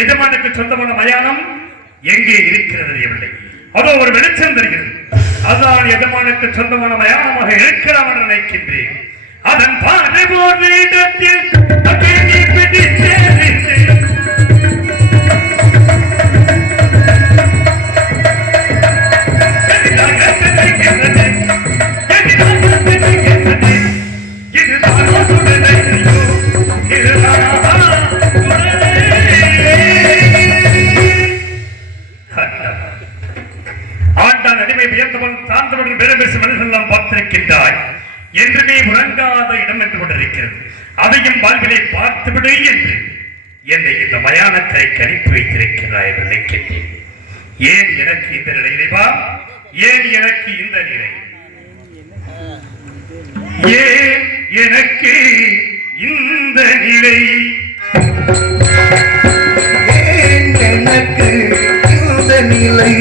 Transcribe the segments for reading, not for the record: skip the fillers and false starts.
எஜமானுக்கு சொந்தமான மயானம் எங்கே இருக்கிறது தெரியவில்லை. அதோ ஒரு வெளிச்சம் தெரிகிறது. அதுதான் எஜமானுக்கு சொந்தமான மயானமாக இருக்கலாம் என்று நினைக்கின்றேன். அதன் பாதைபோர் இடத்தில் என்றுமே உறங்காத இடம் என்று கொண்டிருக்கிறது. அதையும் வாழ்விலை பார்த்துவிடு என்று என்னை இந்த மயானக்கரைக்கு அனுப்பி வைத்திருக்கிறாய் என்று நினைக்கின்றேன். ஏன் எனக்கு இந்த நிலையிலேவா? ஏன் எனக்கு இந்த நிலை? ஏன் எனக்கு இந்த நிலை? ஏன் எனக்கு இந்த நிலை?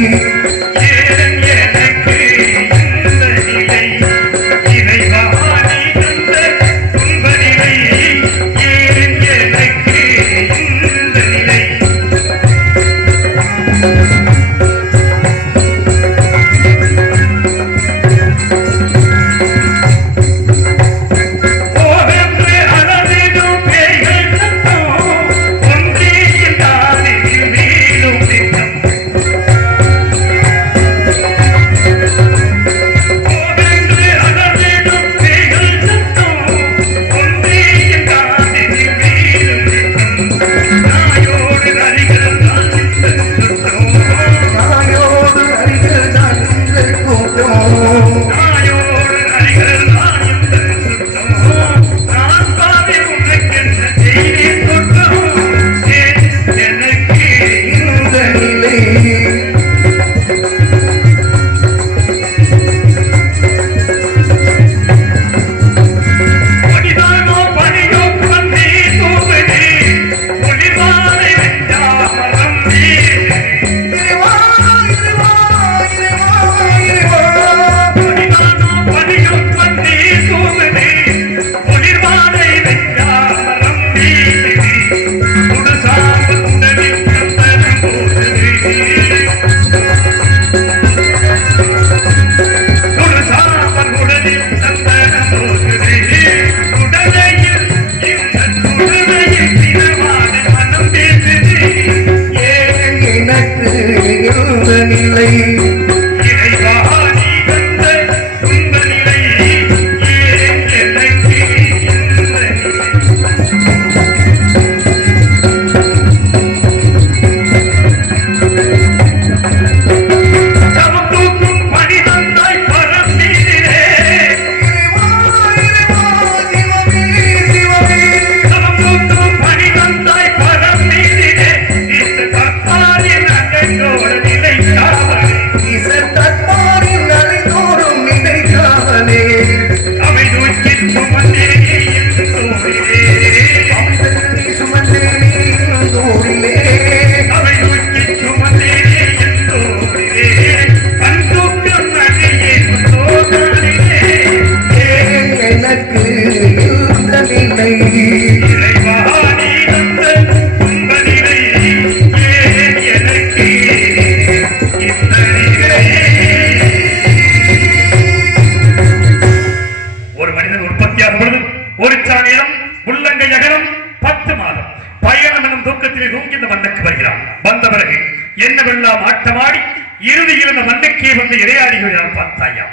தாயா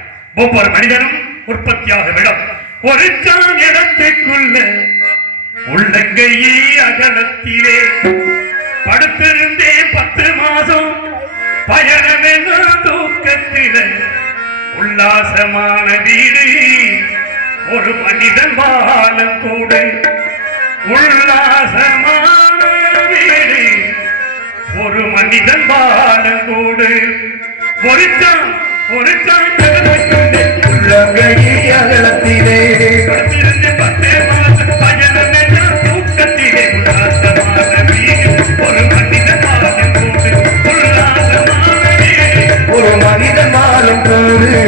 ஒவ்வொரு மனிதனும் உற்பத்தியாக விடும் ஒரு சான் இடத்துக்குள்ள உள்ளங்கையே அகலத்திலே படுத்திருந்தேன் 10 மாதம் பயணமென்ன தூக்கத்திலே உல்லாசமான வீடு ஒரு மனிதன் வாழும் கூடு உல்லாசமான வீடு ஒரு மனிதன் வாழும் கூடு ஒரு சான் உள்ளங்கையே அகலத்திலே படுத்திருந்து 10 மாதம் பயணமென்ன தூக்கத்திலே உல்லாசமான வீடு ஒரு மனிதன் வாழும் கூடு உல்லாசமான வீடு ஒரு மனிதன் வாழும் கூடு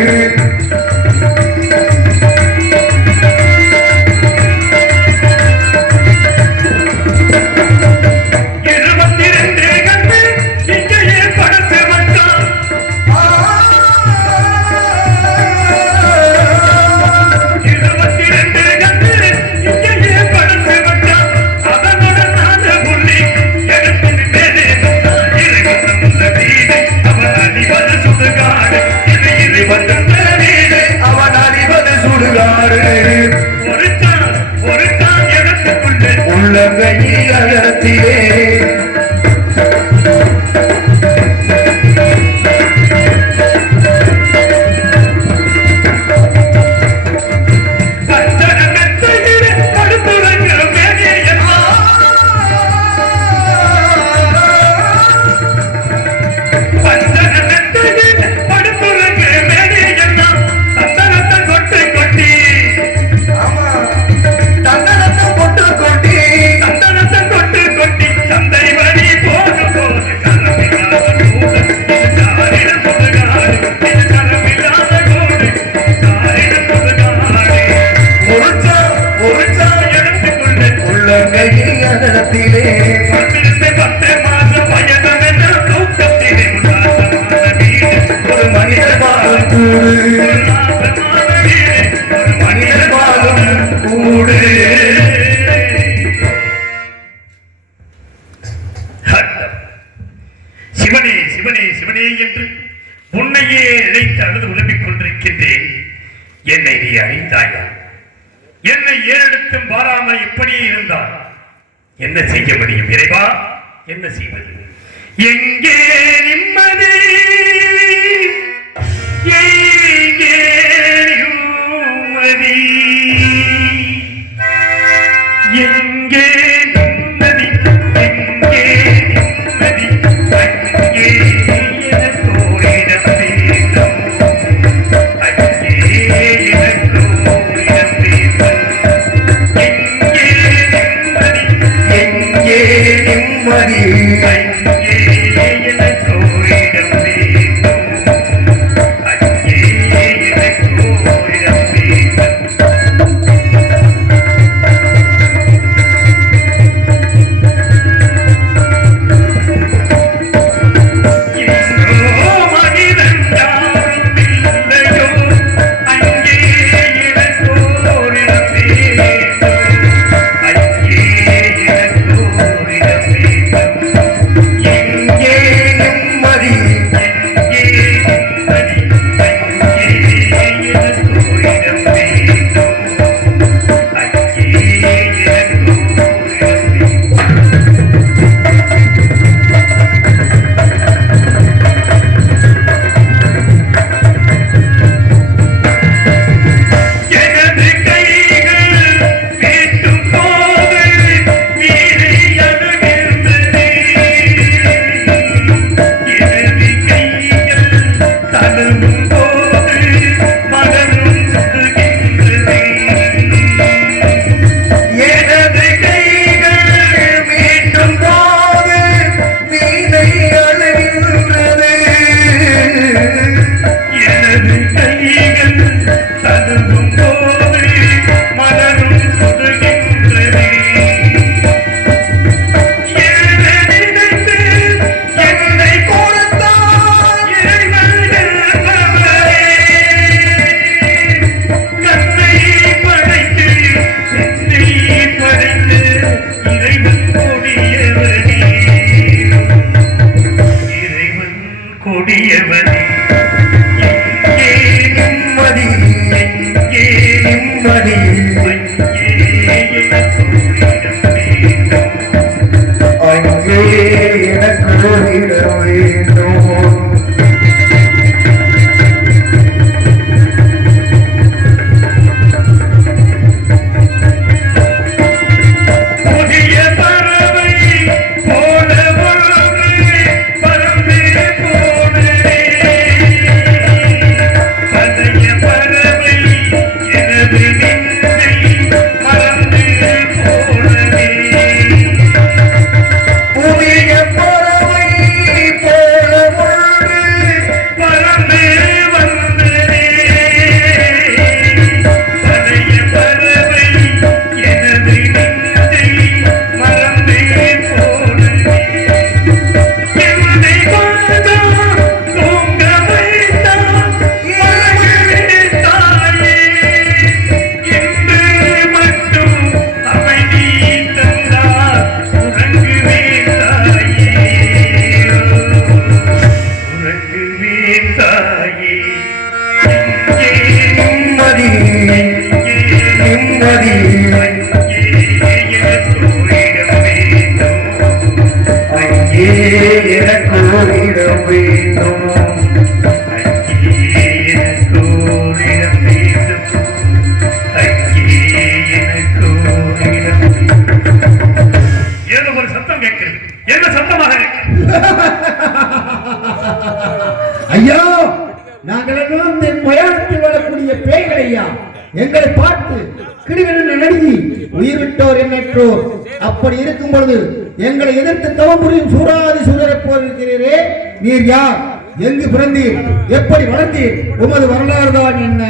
7 எழுத்தும் பாராமல் இப்படியே இருந்தால் என்ன செய்ய முடியும் இறைவா? என்ன செய்வது? எங்கே நிம்மதி? எங்கே நிம்மதி? எங்கே நிம்மதி? எங்கே நிம்மதி? அங்கே எனக்கோரிடம் வேண்டும். அங்கே எனக்கோரிடம் வேண்டும். எங்கே நிம்மதி? எங்கே நிம்மதி? அங்கே எனக்கோரிடம் வேண்டும். நிம்மதி அங்கே எனக்கு இட வேண்டும் ஐயா, நாங்கள் எல்லாம் மயானத்தில் வாழக்கூடிய பேய்கள் ஐயா. எங்களை பார்த்து கிடுகிடு நடுங்கி உயிர் விட்டோர் எண்ணற்றோர். அப்படி இருக்கும் பொழுது எங்களை எதிர்த்து தவம் புரியும் சூராதி சூரரை போல் இருக்கிறீரே, நீர் யார்? எங்கு பிறந்தீர்? எப்படி வளர்ந்தீர்? உமது வரலாறு தான் என்ன?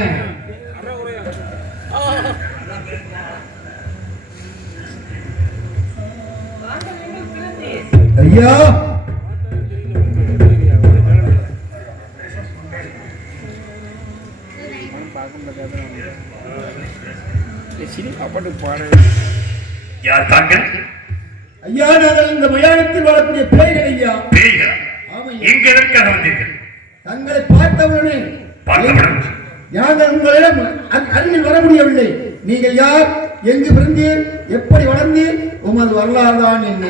ஐயா, யார் தாங்கள்? ஐயா, நாங்கள் இந்த மயானத்தில் வாழக்கூடிய பேய்கள் ஐயா. பேய்கள்? எங்க எதற்காக வந்தீர்கள்? தங்களை பார்த்தவுடனே நாங்கள் உங்களிடம் அருகில் வர முடியவில்லை. நீங்கள் யார்? எங்கு பிறந்தீர்? எப்படி வளர்ந்தீர்? உமது வரலாறு தான் என்ன?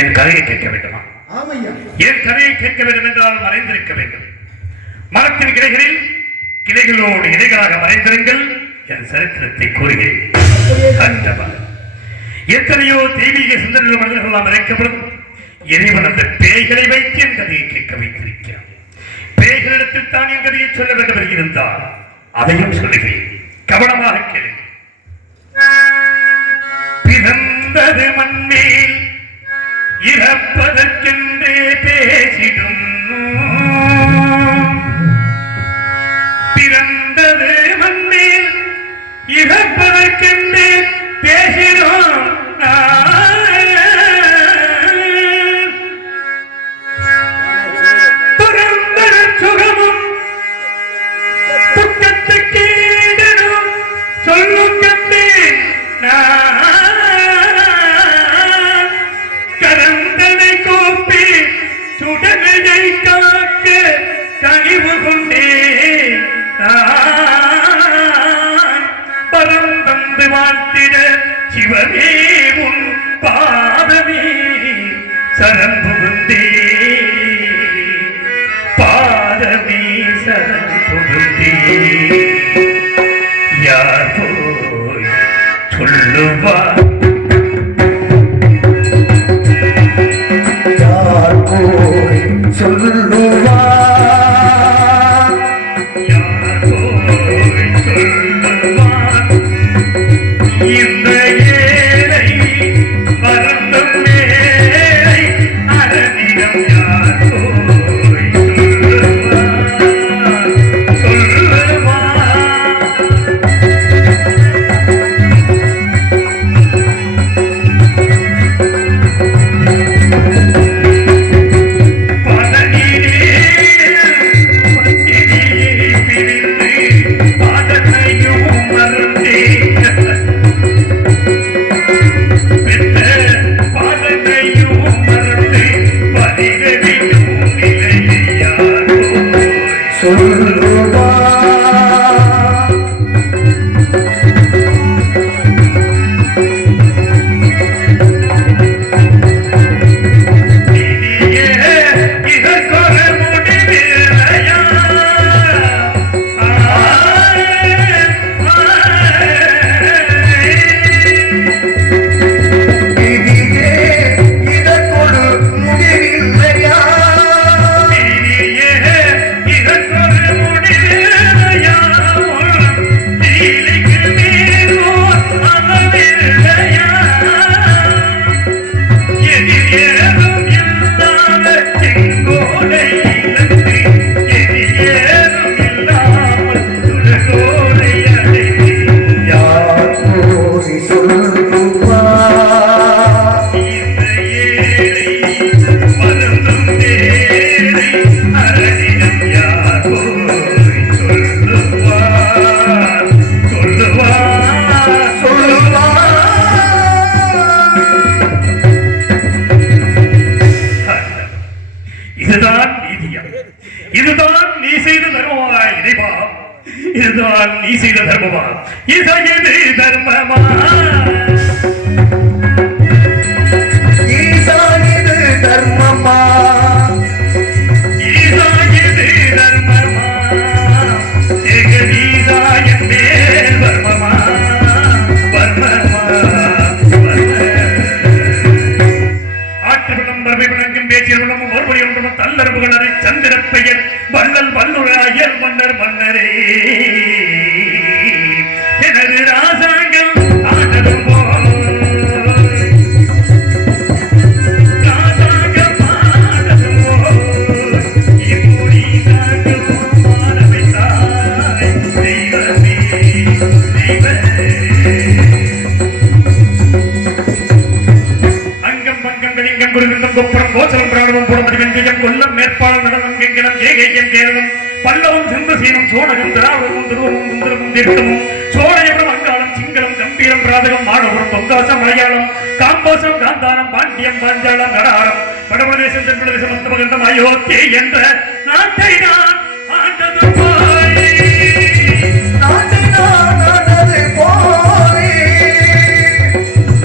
என் கதையை கேட்க வேண்டுமா? ஆமையா. என் கதையை கேட்க வேண்டும் என்றால் மறைந்திருக்க வேண்டும். மரத்தின் கிளைகளோடு இலைகளாக மறைந்திருங்கள். என் சரித்திரத்தை கூறுகிறேன். எத்தனையோ தெய்வீக சிந்தனை மனிதர்கள் மறைக்கப்படும். இறைவன் அந்த பேய்களை வைத்து என் கதையை கேட்க வைத்திருக்கிறான். பேய்களிடத்தில் தான் என் கதையை சொல்ல வேண்டும் இருந்தால் அதையும் சொல்லுகிறேன். கவனமாக கேளு. பிறந்தது மண்ணில் இறப்பதற்கென்றே பேசிடும். பிறந்தது மண்ணில் இறப்பதற்கென்றே பேசிடும். சுகமும் துக்கத்துக்கு சொல்லும் கண்டேன். கரந்தனை கூப்பி சுடலையை காக்க கனிவு கொண்டே பரந்தந்து வாழ்த்திட சிவமே உன் பாதமே சரண் புகுந்தே. பாதமே சரண் புகுந்தே. யார் போய் சொல்லுவார்? யார் போய் சொல்லுவார்? யார் போய் சொல்லுவார்? இந்த ஏழை வருந்தும் ஏழை அற இதுதான் நீ செய்த தர்மமா? இது தர்மமா? ஈசா இது தர்மமா? ஈசா இது தர்மமா? ஜெகதீசா என்பே தர்மமா? வர்மமா ஆற்றுவிடம் பரவை விளங்கும் பேச்சில் விளம்பும் ஒருபடி ஒன்றும் தல்லறுப்புகள் அதை சந்திர பெயர் வள்ளல் வல்லுராயர் மன்னர் மன்னரே எனது ராசாங்கம் ஆனதும் கொல்லம் மேற்பாளம் நடனம் எங்கிலம் ஏகையம் கேரளம் பல்லவம் சிந்தசீனம் சோழகம் திராவிடமும் திருவமும் சுந்தரமும் தீர்க்கமும் சோழையபுரம் அங்காளம் சிங்களம் கம்பீரம் பிராதகம் மாடபுரம் பொங்காசம் மலையாளம் காம்போசம் காந்தாரம் பாண்டியம் பாஞ்சாலம் கடாரம் வடபிரதேசம் தென்பிரதேசம் மந்தமகந்தம் அயோத்தி என்ற நாட்டை நான் ஆண்டது போய் நாட்டை நான் ஆண்டது போய்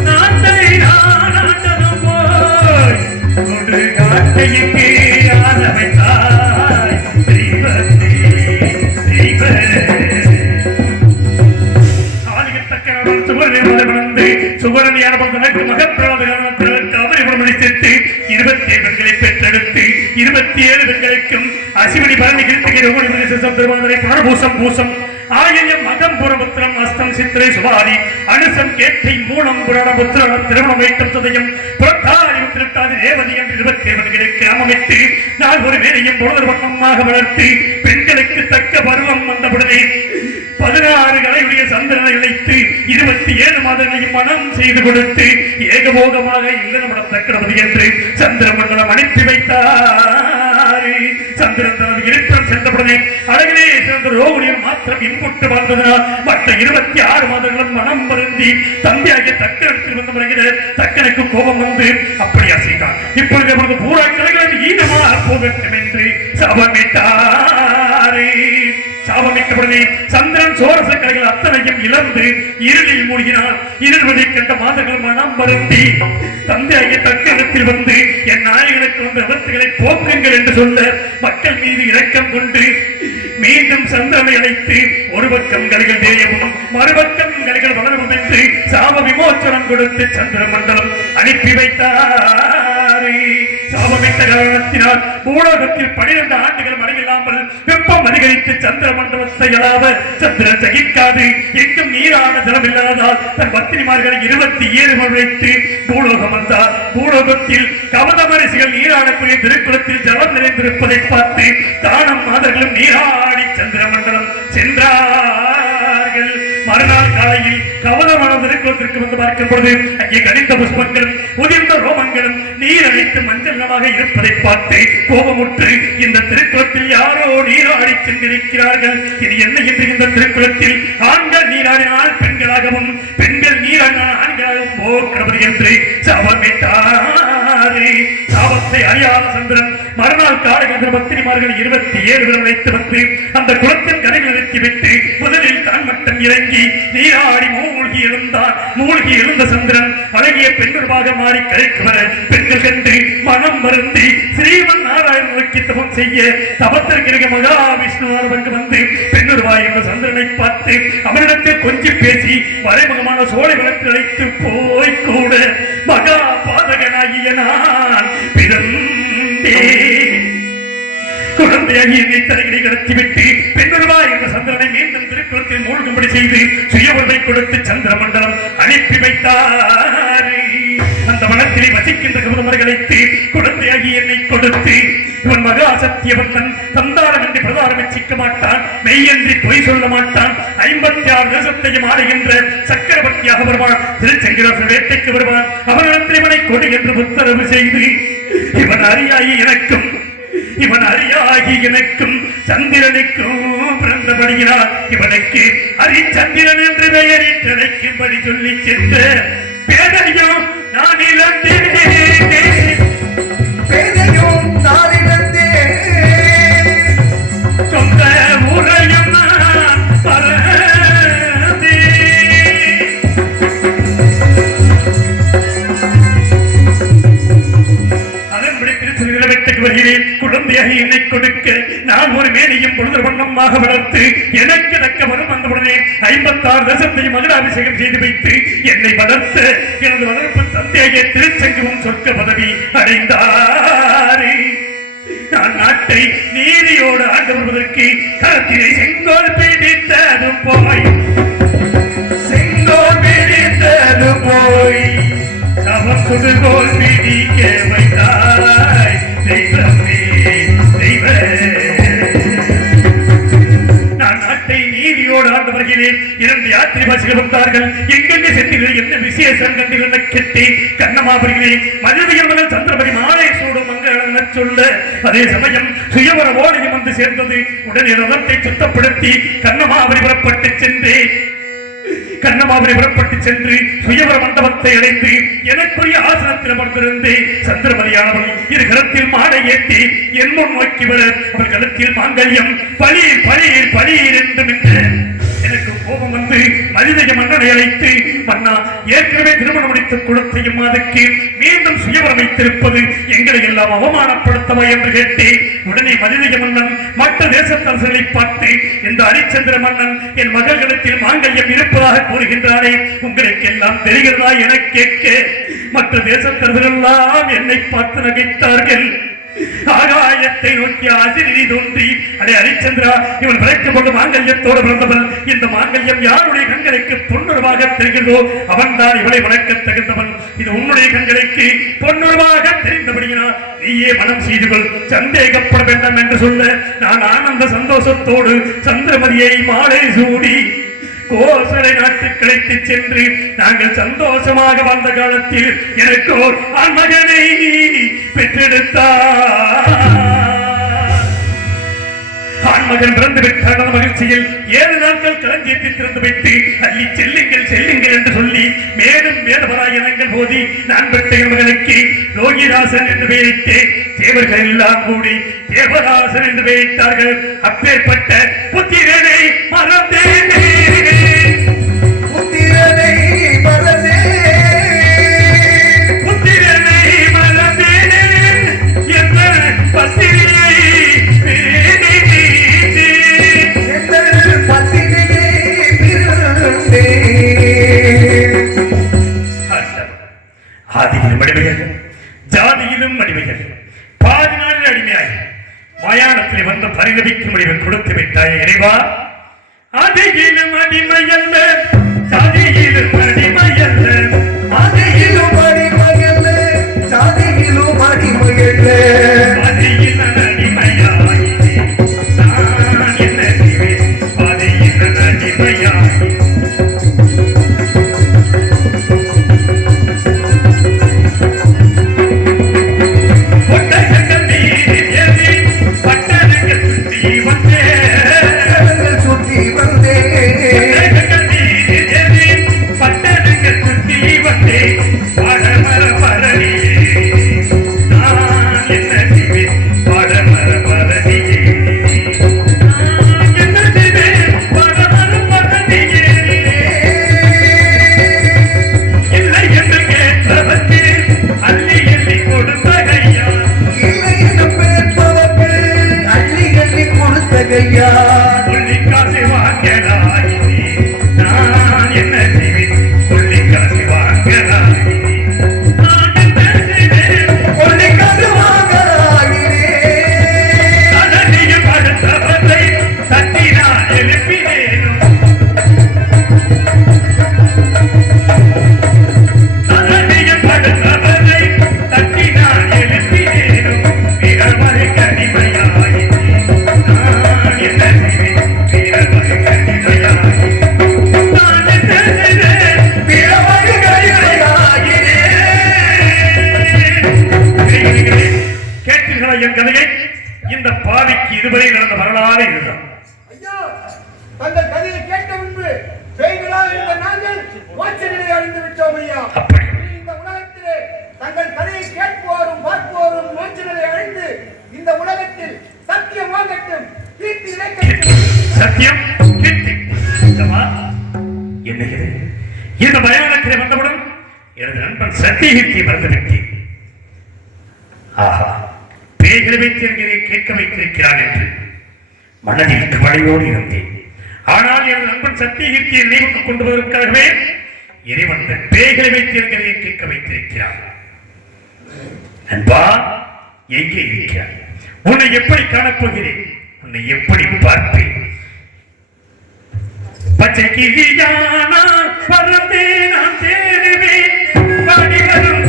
நாட்டை நான் ஆண்டது போய் ஒரு நாட்டைக்கு ஆள வைத்தாய் தெய்வத்தே தெய்வ ஆதிக்கத்தக்கவன் சுவரணியானவனந்து சுவரணியானவன் தனக்கு மகப்பிரவாதத்திற்கு அவரை சேர்த்து 27 பெண்களை பெற்றெடுத்து 27 பெண்களுக்கும் அசிவனி பரணி கிருத்திகை சந்திரமாதரை புனர்பூசம் பூசம் ஆயிரம் மகம் புறபுத்திரம் அஸ்தம் சித்திரை சுபாதி அனுசம் கேட்டை மூலம் புராணபுத்திரம் திருமணம் வைட்டம் சதயம் புறத்தாரி உத்திரட்டாதி ரேவதி என்று 27 பெண்களுக்கு அமைத்து நான் ஒரு வேலையும் பொழுது வண்ணமாக வளர்த்து பெண்களுக்கு தக்க பருவம் வந்தவுடனே 16 கலையுடைய சந்திரனை இழைத்து 27 மாதங்களையும் மனம் செய்து கொடுத்து ஏகபோகமாக இல்லறம் சக்கரவர்த்தி என்று சந்திர மண்டலம் அனுப்பி வைத்தார். சந்திரன் தனது இருப்பிடம் சென்றவுடனே அழகிலே சிறந்த ரோகிணியில் மாத்திரம் இன்புட்டு வாழ்ந்ததனால் மற்ற 26 மாதங்களும் மனம் வருந்தி தந்தையாகிய தக்கனத்தில் வந்த மறைகிறார். தக்கனுக்கு கோபம் வந்து அப்படியா செய்தார். இப்பொழுது அவரது பூரா கலைகளும் ஈனமாக போகட்டும் என்று சபமிட்டார். சாபமிட்டபடி சந்திரன் சோரச கலைகள் அத்தனையும் இழந்து இருளில் மூழ்கினார். இருள்வதை கண்ட மாதங்கள் மனம் வருந்தி தந்தையாகிய தக்கத்தில் வந்து என் நாயகனுக்கு வந்த விபத்துகளை போக்குங்கள் என்று சொல்ல மக்கள் மீது இரக்கம் கொண்டு மீண்டும் சந்திரனை அழைத்து ஒரு பக்கம் கலைகள் தேயவும் மறுபக்கம் கலைகள் வளரவும் என்று சாப விமோச்சனம் கொடுத்து சந்திர மண்டலம் அனுப்பி வைத்தார். சாபமிட்ட காரணத்தினால் பூலோகத்தில் 12 ஆண்டுகள் மறையில்லாமல் வெப்பம் அதிகரித்து சந்திர மண்டலத்தை அளாவ சந்திரன் சகிக்காது எங்கும் நீரான ஜலம் இல்லாததால் தன் பத்திரிமார்களை 27 வைத்து பூலோகம் வந்தார். பூலோகத்தில் கவதமரிசிகள் நீராடக்கூடிய திருக்குளத்தில் ஜலம் நிறைந்திருப்பதை பார்த்து தானம் மாதர்களும் நீராடி சந்திர மண்டலம் சென்றார்கள். மறுநாள் காலையில் கவலமான திருக்குளத்திற்கு வந்து பார்க்கும் பொழுது அங்கே கனிந்த புஷ்பங்களும் உதிர்ந்த ரோமங்களும் நீர் அழித்து மஞ்சள் நிறமாக இருப்பதை பார்த்து கோபமுற்று இந்த திருக்குளத்தில் யாரோ நீராடி சென்றிருக்கிறார்கள். இது என்ன என்று இந்த திருக்குளத்தில் ஆண்கள் நீராடினால் பெண்களாகவும் பெண்கள் நீராடினால் ஆண்களாகவும் போக்கிறது என்று சாபமிட்டார். சாபத்தை அறியாத சந்திரன் மறுநாள் காலையில் பத்திரிமார்கள் 27 வைத்து வந்து அந்த குளத்தின் கரையில் நிறுத்திவிட்டு முதலில் தான் மட்டும் இறங்கி நீராடி மூழ்கி எழுந்தார். மூழ்கி எழுந்த சந்திரன் அழகிய பெண்ணுருவாக மாறி கரைக்கு வர பெண்கள் கண்டு மனம் வருந்தி ஸ்ரீமன் நாராயண நோக்கி தபம் செய்ய தபத்திற்கு மகாவிஷ்ணுவார் வந்து பெண்ணுருவாய் என்ற சந்திரனை பார்த்து அவரிடத்தில் கொஞ்சி பேசி மறைமுகமான சோலை வளர்த்து அழைத்து போய் கூட மகா பாதகனாகிய நான் பிறந்தே குழந்தையாகி என்னை தலைகளை கடத்திவிட்டு பெண்ணுருவாய் என்ற சந்திரனை மீண்டும் திருக்குளத்தில் மூழ்கும்படி செய்து சுய உறவை கொடுத்து சந்திர மண்டலம் அனுப்பி வைத்தார். அந்த வனத்திலே வசிக்கின்ற கௌதமர்களைத்து குழந்தையாகி என்னை கொடுத்து இவன் மகா சத்தியவந்தன் தந்தாரம் என்று பிரதாரம் சிக்க மாட்டான், மெய்யன்றி பொய் சொல்ல மாட்டான், 56 தேசத்தையும் ஆடுகின்ற சக்கரவர்த்தியாக வருவான், திருச்செங்கிராசன் வேட்டைக்கு வருவான், அவனிடத்தில் இவனை கொடு என்று உத்தரவு செய்து இவன் அறியாகி எனக்கும் சந்திரனுக்கும் பிறந்தபடியினால் இவனுக்கு அரிச்சந்திரன் என்று பெயரிட்டு அழைக்கும்படி சொல்லி சென்ற பேதையும் நான் இழந்தேன் சொந்த ஊரையும் நான் என்னை கொடுக்க நான் ஒரு மேனியும் பொழுது வண்ணமாக வளர்த்து எனக்கு தக்க வரும் வந்தவுடனே 56 தேசத்தையும் மகுடாபிஷேகம் செய்து வைத்து என்னை வளர்த்த எனது வளர்ப்பு தந்தையை திருச்செங்குவும் சொர்க்க பதவி அடைந்தார். நான் நாட்டை நீதியோடு ஆண்டு வருவதற்கு களத்திலே செங்கோல் பிடித்தது போய் சவம் சுடுகோல் பிடிக்க வைத்தாய் தெய்வமே தெய்வ. நான் நாட்டை நீதியோடு ஆண்டு வருகிறேன். 2 யாத்திரைவாசிகள் வந்தார்கள். எங்கெங்கே சென்றீர்கள், என்ன விசேஷம் கண்டீர்கள் என கேட்டு கண்ணமா வருகிறேன். மனிதர்கள் மகன் சந்திரபதி மாலை சூடும் மங்கள சொல்ல அதே சமயம் சுயவர ஓடையும் வந்து சேர்ந்தது. உடனே ரதத்தை சுத்தப்படுத்தி கண்ணமாவரி புறப்பட்டு சென்று சுயவர மண்டபத்தை அடைந்து எனக்குரிய ஆசனத்தில் அமர்ந்திருந்து சந்திரமதியானவள் இரு கரத்தில் மாலை ஏற்றி என் முன் நோக்கி வர அவர் கழுத்தில் மாங்கல்யம் பளீர் பளீர் பளீர் என்றும் என்று எனக்கு கோபம் வந்து மனிதய மன்னனை அழைத்து, மன்னா ஏற்கனவே திருமணம் முடித்துக் கொடுத்தையும் அதுக்கு மீண்டும் சுயவரம் வைத்திருப்பது எங்களை எல்லாம் அவமானப்படுத்தவா என்று கேட்டேன். உடனே மனிதய மன்னன் மற்ற தேசத்தரசர்களை பார்த்து, இந்த ஹரிச்சந்திர மன்னன் என் மகள்களுக்கு மாங்கல்யம் இருப்பதாக கூறுகின்றானே, உங்களுக்கு எல்லாம் தெரிகிறதா என கேட்க மற்ற தேசத்தரசர்கள் எல்லாம் என்னை பார்த்து நகைத்தார்கள். ஆகாயத்தை நோக்கி ஆசிரி தோன்றி, அடே ஹரிச்சந்திரா, இவன் பிறக்கப்பட்ட மாங்கல்யத்தோடு பிறந்தவன். இந்த மாங்கல்யம் யாருடைய கண்களுக்கு பொன்னுருவாக தெரிகிறதோ அவன்தான் இவளை வணக்க தகுந்தவன். இது உன்னுடைய கண்களுக்கு பொன்னுருவாக தெரிந்தபடியினால் நீயே மனம் செய்து கொள், சந்தேகப்பட வேண்டாம் என்று சொல்ல நான் ஆனந்த சந்தோஷத்தோடு சந்திரமதியை மாலை சூடி கோசலை நாட்டுக்கு அழைத்து சென்று நாங்கள் சந்தோஷமாக வாழ்ந்த காலத்தில் எனக்கு ஒரு ஆண்மகனை பெற்றெடுத்தார். ஆண்மகன் பிறந்து விட்டான மகிழ்ச்சியில் 7 நாட்கள் களஞ்சியத்தை திறந்து வைத்து அள்ளி செல்லுங்கள் செல்லுங்கள் என்று சொல்லி மேலும் வேதபராயணங்கள் போதி நான் பெற்ற மகனுக்கு லோகிராசன் என்று பெயரிட்டு தேவர்கள் எல்லாம் கூடி தேவராசன் என்று பெயரிட்டார்கள். அப்பேற்பட்ட புத்திரனை மறந்தேனே ஆதியிலும் அடிமைகள், ஜாதியிலும் அடிமைகள், பாதி நாளில் அடிமையாகி மயானத்தில் வந்து பரிதவிக்கும் முடிவை கொடுத்து விட்டாய் இறைவா. ஆதியிலும் அடிமையல்ல, ஜாதியிலும் அடிமையல்ல, ஆதியிலும் அடிமையல்ல, ஜாதியிலும் அடிமையல்ல, ஆதியில் அடிமையாகி நான் என்ன செய்வேன், ஆதியில் அடிமையாகி இந்த மயானத்திலே வந்தவுடன் எனது நண்பன் சத்தியகீர்த்தியை மறந்துவிட்டேன். ஆஹா, பேய்களை வைத்து என்கிறதை கேட்க வைத்திருக்கிறான் என்று மனதில் கவலையோடு இருந்தேன். ஆனால் எனது நண்பன் சத்தியகீர்த்தியை நினைவுக்கு கொண்டு வருவதற்காகவே இறைவன் பேய்களை வைத்து என்கிறதை கேட்க வைத்திருக்கிறான். அன்பா, எங்கே இருக்கிறார்? உன்னை எப்படி காணப்போகிறேன்? உன்னை எப்படி பார்ப்பேன்? பச்சை கிளியானா பறந்தே நான் தேடுவேன், பாடி வரும்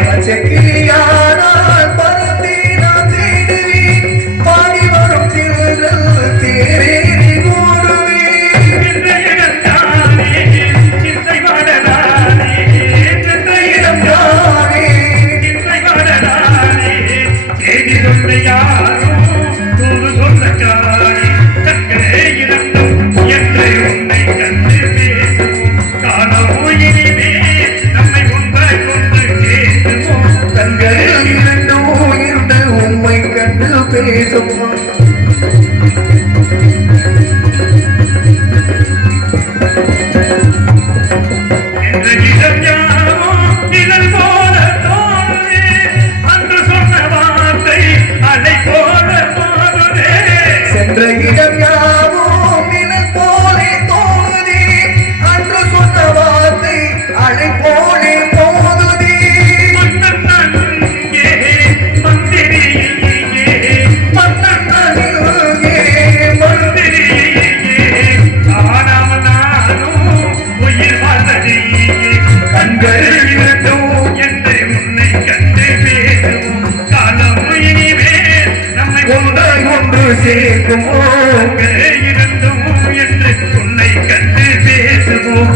பச்சை கிளியானால் பறந்தே நான் தேடுவேன், பாடி வரும் திங்கள் தேரேறி ஓடுவேன். சிந்தை வாடலானே, சிந்தை இடம் யாரே சிந்தை வாடலானே, செய்தி சொல்ல யாரும் தூது சொல்லக்காரே, கண்களே இரண்டும் என்று உன்னை கண்டு பேசும் காலமோ இனிமே நம்மை உண்மை கொண்டு சேர்த்துவோம். கண்கள் இரண்டும் இருந்து உம்மை கண்டு பேசும். என்ற இடம் யாவோ நிழல் போல தோணுதே, அன்று சொன்ன வார்த்தை அலை போல போகுதே. சென்ற இடம் யாவும் நிழல் போலே தோணுதே, அன்று சொன்ன வார்த்தை அலை போலே போகுதே. மன்னன் நான் இங்கே, மந்திரி இங்கே, மன்னன் நான் அருகே மந்திரி இங்கே, காணாமல் நானும் உயிர் வாழ்ந்தது இங்கே. கண்கள் இரண்டும் என்று உன்னை கண்டு பேசுவோம், காலம் இனிமே நம்மை ஒன்றை ஒன்று சேர்க்குமோ. கண்கள் இரண்டும் என்று உன்னை கண்டு பேசுவோம்,